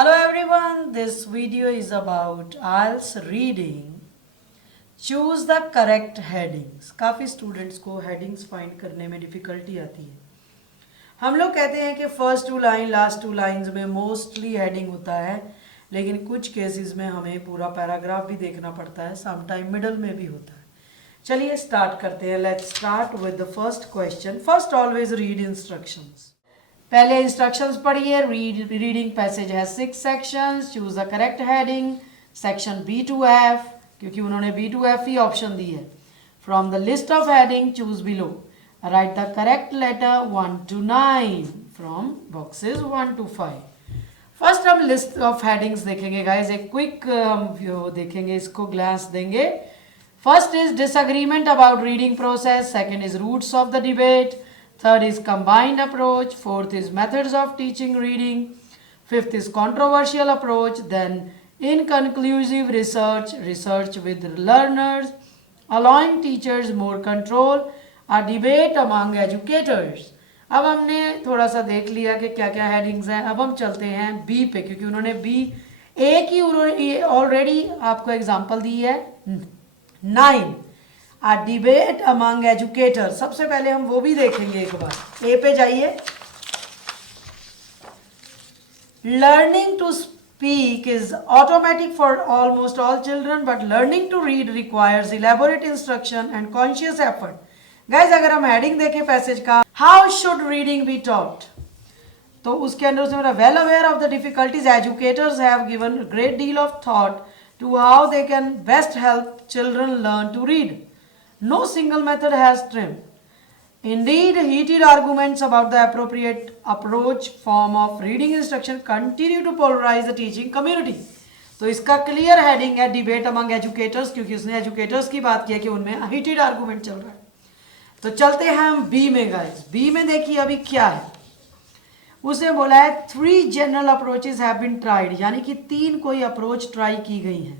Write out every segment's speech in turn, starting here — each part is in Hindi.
Hello everyone, this video is about IELTS reading. Choose the correct headings. काफ़ी स्टूडेंट्स को हेडिंग्स फाइंड करने में डिफ़िकल्टी आती है. हम लोग कहते हैं कि first two line last two lines में मोस्टली हेडिंग होता है, लेकिन कुछ केसेस में हमें पूरा पैराग्राफ भी देखना पड़ता है, समटाइम मिडल में भी होता है. चलिए स्टार्ट करते हैं. Let's start with the first question. First always read instructions. पहले इंस्ट्रक्शंस पढ़िए. रीडिंग पैसेज है 6 sections. Choose the correct heading. Section B to F, क्योंकि उन्होंने B to F ही ऑप्शन दी है. From the list of heading choose below. Write the correct letter 1 to 9 from boxes 1 to 5. First हम लिस्ट ऑफ हेडिंग्स देखेंगे गाइज. एक क्विक व्यू देखेंगे, इसको ग्लांस देंगे. First is disagreement about reading process. Second is roots of the debate. Third is combined approach. Fourth is methods of teaching reading. Fifth is controversial approach. Then inconclusive research, research with learners, allowing teachers more control, a debate among educators. अब हमने थोड़ा सा देख लिया कि क्या क्या हेडिंग्स हैं. अब हम चलते हैं B पे, क्योंकि उन्होंने B एक ही उन्होंने ऑलरेडी आपको एग्जाम्पल दी है 9. आ डिबेट अमंग एजुकेटर. सबसे पहले हम वो भी देखेंगे एक बार. ए पे जाइए. Learning to speak is automatic for almost all children, but learning to read requires elaborate instruction and conscious effort. Guys अगर हम हेडिंग देखें पैसेज का, how should reading be taught, तो उसके अंदर उसने बोला well aware of the difficulties educators have given great deal of thought to how they can best help children learn to read. No single method has trimmed. Indeed, heated arguments about the appropriate approach form of reading instruction continue to polarize the teaching community. तो इसका क्लियर हेडिंग है डिबेट अमंग एजुकेटर्स, क्योंकि उसने एजुकेटर्स की बात की है कि उनमें हीटेड आर्गूमेंट चल रहा है. तो चलते हैं हम बी में गाइस. बी में देखिए अभी क्या है. उसने बोला है 3 general approaches have been tried, यानी कि 3 कोई अप्रोच ट्राई की गई है.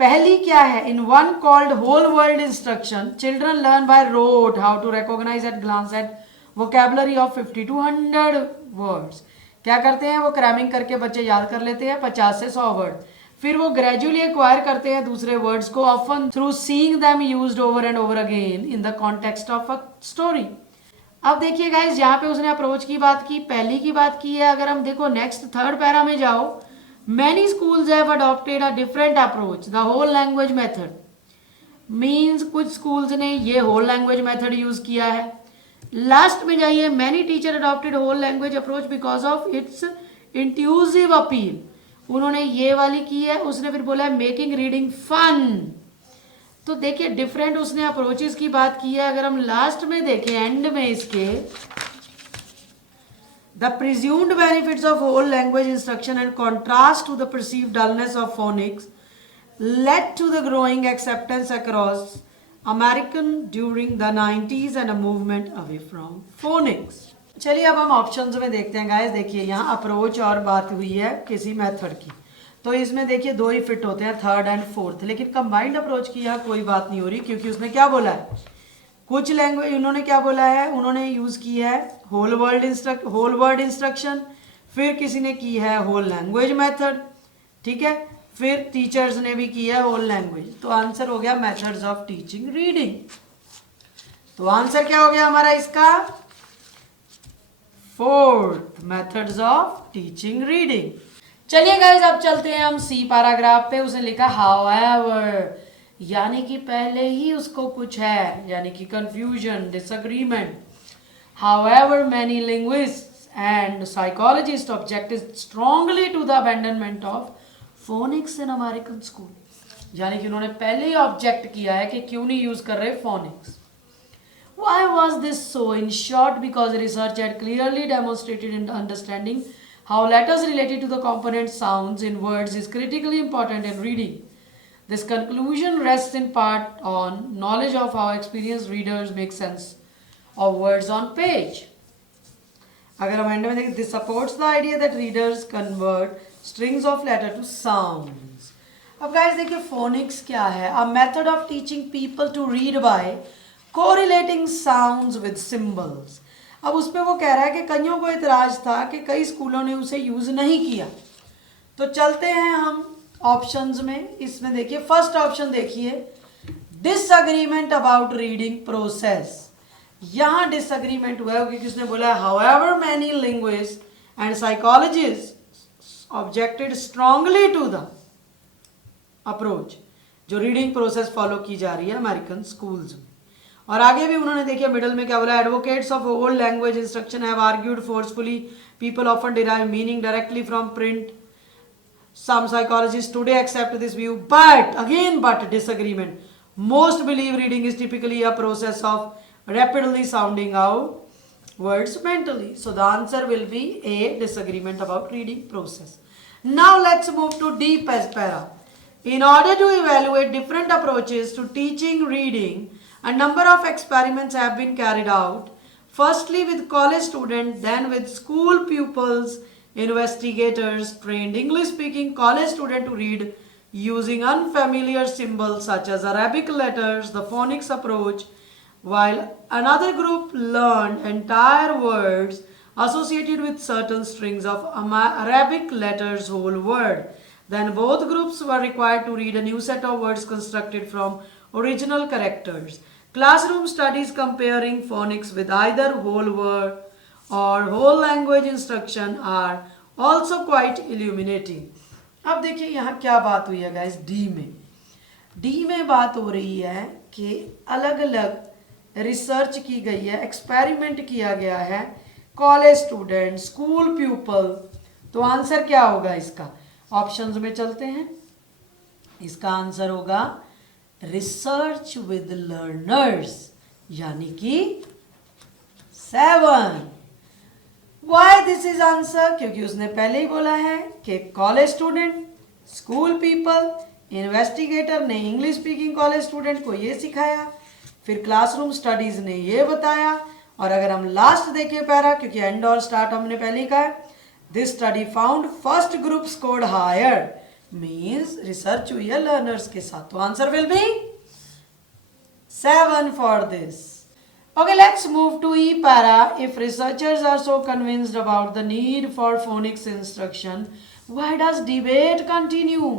पहली क्या है, in one called whole world instruction children learn by rote how to recognise at glance at vocabulary of 50 to 100 words. क्या करते हैं वो, क्रैमिंग करके बच्चे याद कर लेते हैं 50 से 100 वर्ड. फिर वो ग्रेजुअली एक्वायर करते हैं दूसरे वर्ड्स को, often through seeing them used over and over again in the context of a story. अब देखिए गाइज, यहाँ पे उसने अप्रोच की बात की, पहली की बात की है. अगर हम देखो नेक्स्ट थर्ड पैरा में जाओ, many schools have adopted a different approach, the whole language method. means कुछ schools ने ये whole language method use किया है. लास्ट में जाइए, many teacher adopted whole language approach because of its intuitive appeal. उन्होंने ये वाली की है. उसने फिर बोला है making reading fun. तो देखिए डिफरेंट उसने अप्रोचेस की बात की है. अगर हम लास्ट में देखें एंड में इसके, the presumed benefits of whole language instruction and contrast to the perceived dullness of phonics led to the growing acceptance across American during the 90s and a movement away from phonics. चलिए अब हम ऑप्शंस में देखते हैं गाइस. देखिए यहाँ अप्रोच और बात हुई है किसी मेथड की, तो इसमें देखिए 2 ही फिट होते हैं, थर्ड एंड फोर्थ. लेकिन कंबाइंड अप्रोच की यहाँ कोई बात नहीं हो रही, क्योंकि उसने क्या बोला है, कुछ लैंग्वेज उन्होंने क्या बोला है, उन्होंने यूज की है होल वर्ड इंस्ट्रक्शन, फिर किसी ने की है होल लैंग्वेज मेथड, ठीक है, फिर टीचर्स ने भी की है होल लैंग्वेज. तो आंसर हो गया मेथड्स ऑफ टीचिंग रीडिंग. तो आंसर क्या हो गया हमारा इसका, 4th methods of teaching reading. चलिए गाइस अब चलते हैं हम सी पैराग्राफ पे. उसने लिखा हाउएवर, यानी कि पहले ही उसको कुछ है, यानी कि confusion, disagreement. However, many linguists and psychologists objected strongly to the abandonment of phonics in American school. यानी कि उन्होंने पहले ही ऑब्जेक्ट किया है कि क्यों नहीं यूज कर रहे phonics. Why was this so? In short, because research had clearly demonstrated in understanding how letters related to the component sounds in words is critically important in reading. This conclusion rests in part on knowledge of how experienced readers make sense of words on page. अगर हम एंड में देखें, this supports the idea that readers convert strings of letter to sounds. अब guys देखिए phonics क्या है, a method of teaching people to read by correlating sounds with symbols. अब उस पर वो कह रहा है कि कईयों को इतराज था कि कई स्कूलों ने उसे यूज नहीं किया. तो चलते हैं हम ऑप्शंस में। इसमें देखिए फर्स्ट ऑप्शन देखिए, डिसएग्रीमेंट अबाउट रीडिंग प्रोसेस। यहां डिसएग्रीमेंट हुआ है क्योंकि उसने बोला however many linguists and psychologists objected strongly to the approach जो रीडिंग प्रोसेस फॉलो की जा रही है अमेरिकन स्कूल्स में। और आगे भी उन्होंने देखिए मिडल में क्या बोला, advocates of old language instruction have argued forcefully people often derive meaning directly from print. Some psychologists today accept this view, but disagreement. Most believe reading is typically a process of rapidly sounding out words mentally. So the answer will be A, disagreement about reading process. Now let's move to D para. In order to evaluate different approaches to teaching reading, a number of experiments have been carried out. Firstly with college students, then with school pupils. Investigators trained English-speaking college students to read using unfamiliar symbols such as Arabic letters, the phonics approach, while another group learned entire words associated with certain strings of Arabic letters whole word. Then both groups were required to read a new set of words constructed from original characters. Classroom studies comparing phonics with either whole word और whole language instruction are also quite illuminating. अब देखिए यहाँ क्या बात हुई है गाइस, डी में बात हो रही है कि अलग अलग रिसर्च की गई है, एक्सपेरिमेंट किया गया है, कॉलेज स्टूडेंट, स्कूल पीपल। तो आंसर क्या होगा इसका, ऑप्शंस में चलते हैं। इसका आंसर होगा रिसर्च विद लर्नर्स, यानी कि 7। वाई दिस इज आंसर, क्योंकि उसने पहले ही बोला है कि college student, school people, investigator ने इंग्लिश स्पीकिंग कॉलेज स्टूडेंट को ये सिखाया, फिर क्लासरूम स्टडीज ने ये बताया। और अगर हम लास्ट देखें पैरा, क्योंकि एंड और स्टार्ट हमने पहले ही कहा, this study found first group scored higher, means research हुई है लर्नर्स के साथ। तो answer will be 7 for this. Okay, let's move to E para. If researchers are so convinced about the need for phonics instruction, why does debate continue?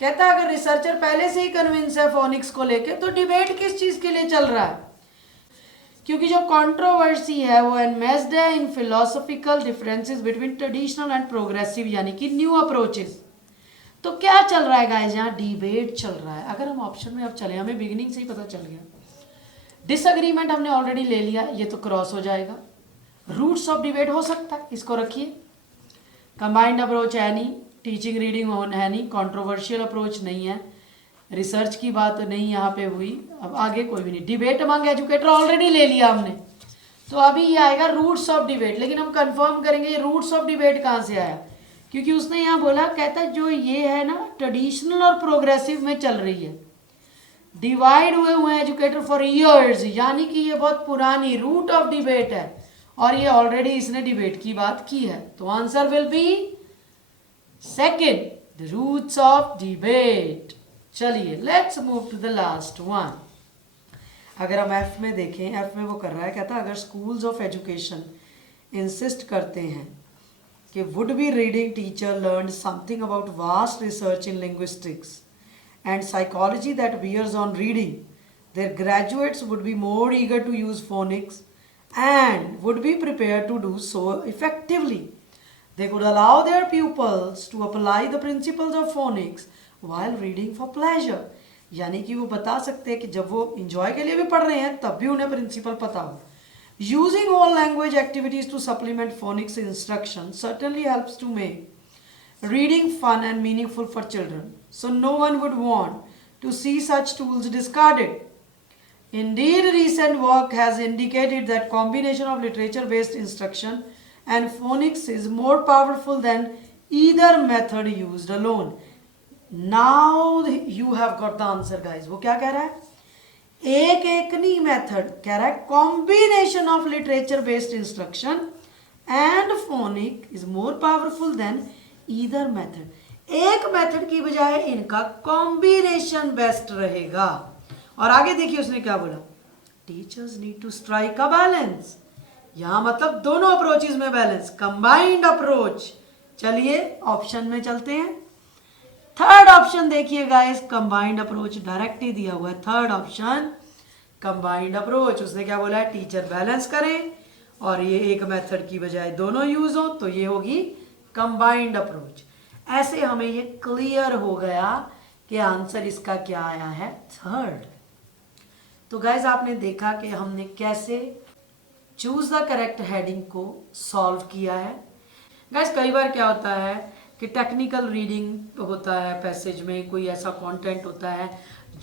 कहता है अगर रिसर्चर पहले से ही कन्विंस है फोनिक्स को लेके, तो डिबेट किस चीज के लिए चल रहा है? क्योंकि जो कंट्रोवर्सी है वो enmeshed is in philosophical differences between traditional and progressive, यानी कि न्यू अप्रोचेस। तो क्या चल रहा है गाइस, यहाँ डिबेट चल रहा है। अगर हम ऑप्शन में अब चले, हमें बिगिनिंग से ही पता चल गया, डिसएग्रीमेंट हमने ऑलरेडी ले लिया, ये तो क्रॉस हो जाएगा। रूट्स ऑफ डिबेट हो सकता है, इसको रखिए। कंबाइंड अप्रोच है नहीं, टीचिंग रीडिंग है नहीं, कंट्रोवर्शियल अप्रोच नहीं है, रिसर्च की बात नहीं यहाँ पे हुई। अब आगे कोई भी नहीं, डिबेट अमंग एजुकेटर ऑलरेडी ले लिया हमने, तो अभी ये आएगा रूट्स ऑफ डिबेट। लेकिन हम कंफर्म करेंगे ये रूट्स ऑफ डिबेट कहाँ से आया, क्योंकि उसने यहाँ बोला, कहता जो ये है ना ट्रेडिशनल और प्रोग्रेसिव में चल रही है, डिवाइड हुए हैं एजुकेटर फॉर ईयर्स, यानी कि ये बहुत पुरानी रूट ऑफ डिबेट है और ये ऑलरेडी इसने डिबेट की बात की है। तो answer will be second, the roots of debate. चलिए let's move to the last one. अगर हम एफ में देखें, एफ में वो कर रहा है, कहता अगर स्कूल्स ऑफ एजुकेशन इंसिस्ट करते हैं कि would be reading teacher learn something about vast research in linguistics and psychology that bears on reading, their graduates would be more eager to use phonics and would be prepared to do so effectively. They could allow their pupils to apply the principles of phonics while reading for pleasure. यानी कि वो बता सकते हैं कि जब वो इंजॉय के लिए भी पढ़ रहे हैं तब भी उन्हें प्रिंसिपल पता हो। Using all language activities to supplement phonics instruction certainly helps to make reading fun and meaningful for children. So no one would want to see such tools discarded. Indeed, recent work has indicated that combination of literature-based instruction and phonics is more powerful than either method used alone. Now you have got the answer, guys. वो क्या कह रहा है? एक एक नहीं मेथड कह रहा है, combination of literature-based instruction and phonic is more powerful than either method. एक मेथड की बजाय इनका कॉम्बिनेशन बेस्ट रहेगा। और आगे देखिए उसने क्या बोला, teachers need to strike a balance. यहां मतलब दोनों अप्रोचेस में बैलेंस, कंबाइंड अप्रोच चलिए ऑप्शन में चलते हैं। थर्ड ऑप्शन देखिए गाइस, कंबाइंड अप्रोच, डायरेक्ट ही दिया हुआ है थर्ड ऑप्शन कंबाइंड अप्रोच। उसने क्या बोला है, टीचर बैलेंस करें और ये एक मेथड की बजाय दोनों यूज हो, तो ये होगी कंबाइंड अप्रोच। ऐसे हमें ये क्लियर हो गया कि आंसर इसका क्या आया है, थर्ड। तो गाइज आपने देखा कि हमने कैसे चूज द करेक्ट हेडिंग को सॉल्व किया है। गाइज कई बार क्या होता है कि टेक्निकल रीडिंग होता है, पैसेज में कोई ऐसा कंटेंट होता है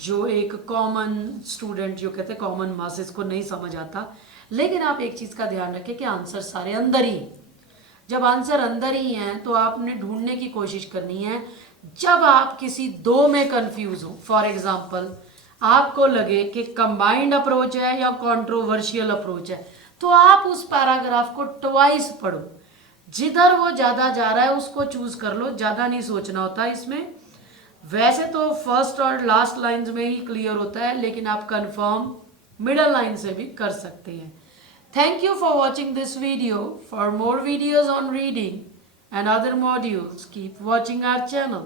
जो एक कॉमन स्टूडेंट, जो कहते हैं कॉमन मासेस को नहीं समझ आता। लेकिन आप एक चीज़ का ध्यान रखें कि आंसर सारे अंदर ही हैं। जब आंसर अंदर ही हैं तो आपने ढूंढने की कोशिश करनी है। जब आप किसी दो में कंफ्यूज हो, फॉर एग्जांपल आपको लगे कि कंबाइंड अप्रोच है या कंट्रोवर्शियल अप्रोच है, तो आप उस पैराग्राफ को ट्वाइस पढ़ो। जिधर वो ज़्यादा जा रहा है उसको चूज कर लो, ज़्यादा नहीं सोचना होता इसमें। वैसे तो फर्स्ट और लास्ट लाइंस में ही क्लियर होता है, लेकिन आप कंफर्म मिडल लाइन से भी कर सकते हैं। Thank you for watching this video. For more videos on reading and other modules, keep watching our channel.